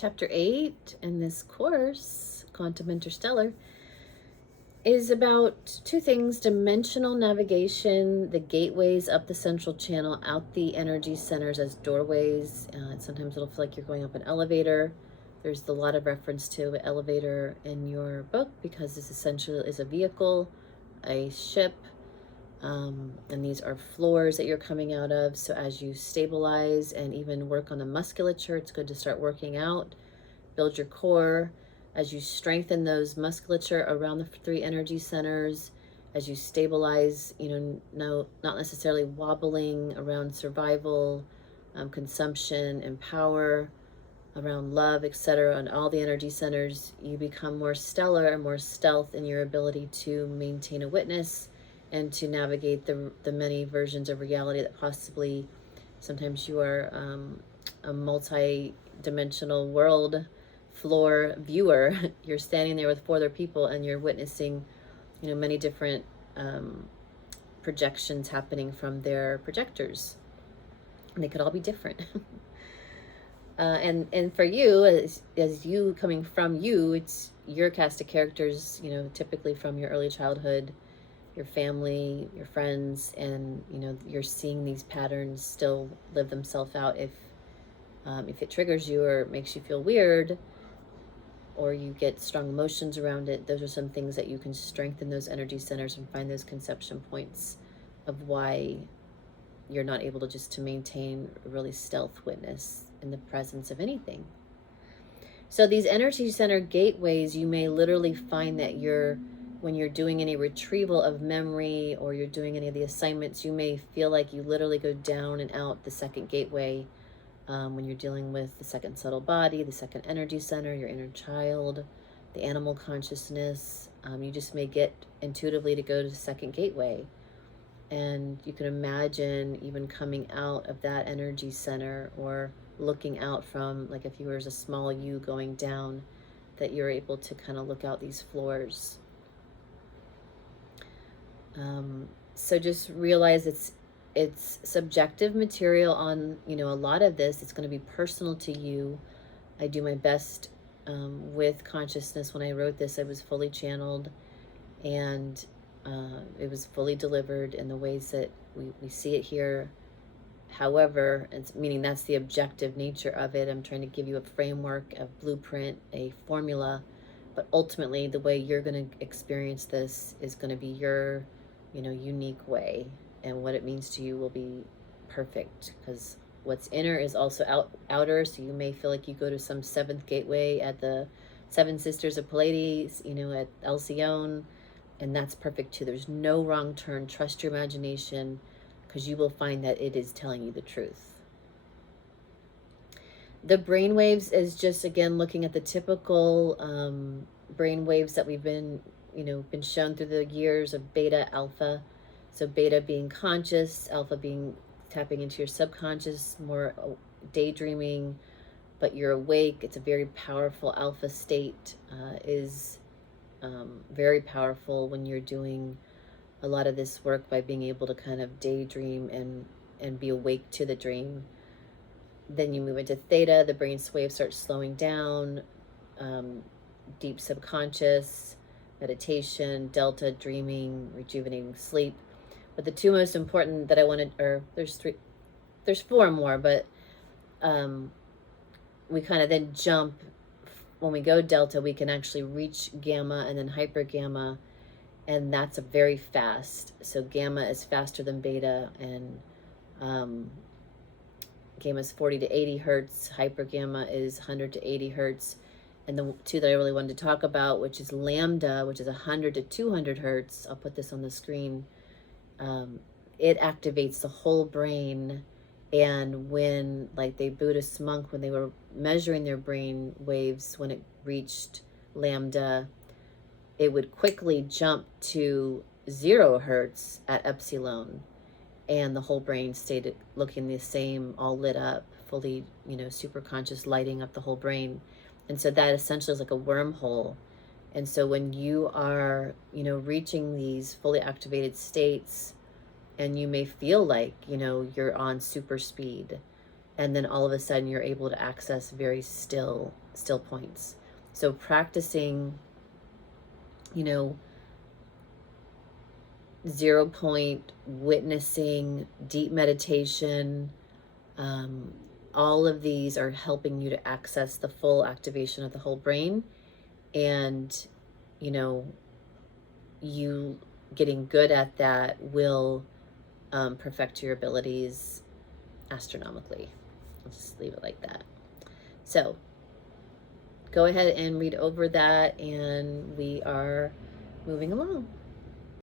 Chapter 8 in this course, Quantum Interstellar, is about two things: dimensional navigation, the gateways up the central channel, out the energy centers as doorways. Sometimes it'll feel like you're going up an elevator. There's a lot of reference to an elevator in your book because this essentially is a vehicle, a ship, and these are floors that you're coming out of. So as you stabilize and even work on the musculature, it's good to start working out, build your core. As you strengthen those musculature around the three energy centers, as you stabilize, no, not necessarily wobbling around survival, consumption, and power, around love, etc., on all the energy centers, you become more stellar and more stealth in your ability to maintain a witness and to navigate the many versions of reality that possibly sometimes you are a multi-dimensional world floor viewer. You're standing there with four other people and you're witnessing many different projections happening from their projectors, and they could all be different. And for you, as you coming from you, it's your cast of characters, typically from your early childhood, your family, your friends, and you're seeing these patterns still live themselves out. If it triggers you or makes you feel weird, or you get strong emotions around it, those are some things that you can strengthen those energy centers and find those conception points of why you're not able to maintain a really stealth witness in the presence of anything. So these energy center gateways, you may literally find that when you're doing any retrieval of memory or you're doing any of the assignments, you may feel like you literally go down and out the second gateway when you're dealing with the second subtle body, the second energy center, your inner child, the animal consciousness. You just may get intuitively to go to the second gateway. And you can imagine even coming out of that energy center or looking out from, like if you were as a small you going down, that you're able to kind of look out these floors. So just realize it's subjective material on, a lot of this. It's going to be personal to you. I do my best with consciousness. When I wrote this, I was fully channeled, and it was fully delivered in the ways that we see it here. However, meaning that's the objective nature of it. I'm trying to give you a framework, a blueprint, a formula, but ultimately the way you're going to experience this is going to be your, unique way, and what it means to you will be perfect, because what's inner is also outer. So you may feel like you go to some seventh gateway at the Seven Sisters of Pleiades, at Alcyone, and that's perfect too. There's no wrong turn. Trust your imagination, because you will find that it is telling you the truth. The brain waves is just, again, looking at the typical brain waves that we've been shown through the years of beta, alpha. So beta being conscious, alpha being tapping into your subconscious, more daydreaming, but you're awake. It's a very powerful alpha state, is very powerful when you're doing a lot of this work by being able to kind of daydream and be awake to the dream. Then you move into theta, the brain waves start slowing down, deep subconscious, meditation, delta, dreaming, rejuvenating sleep. But the two most important that I wanted, or there's four more, but we kind of then jump. When we go delta, we can actually reach gamma and then hyper gamma, and that's a very fast. So gamma is faster than beta, and gamma is 40 to 80 hertz. Hyper gamma is 100 to 80 hertz. And the two that I really wanted to talk about, which is lambda, which is 100 to 200 hertz. I'll put this on the screen. It activates the whole brain. And when, like the Buddhist monk, when they were measuring their brain waves, when it reached lambda, it would quickly jump to 0 hertz at epsilon, and the whole brain stayed looking the same, all lit up, fully, super conscious, lighting up the whole brain. And so that essentially is like a wormhole. And so when you are, reaching these fully activated states, and you may feel like, you're on super speed, and then all of a sudden you're able to access very still points. So practicing, you know, 0 point witnessing, deep meditation, all of these are helping you to access the full activation of the whole brain. And, you know, you getting good at that will perfect your abilities astronomically. I'll just leave it like that. So go ahead and read over that, and we are moving along.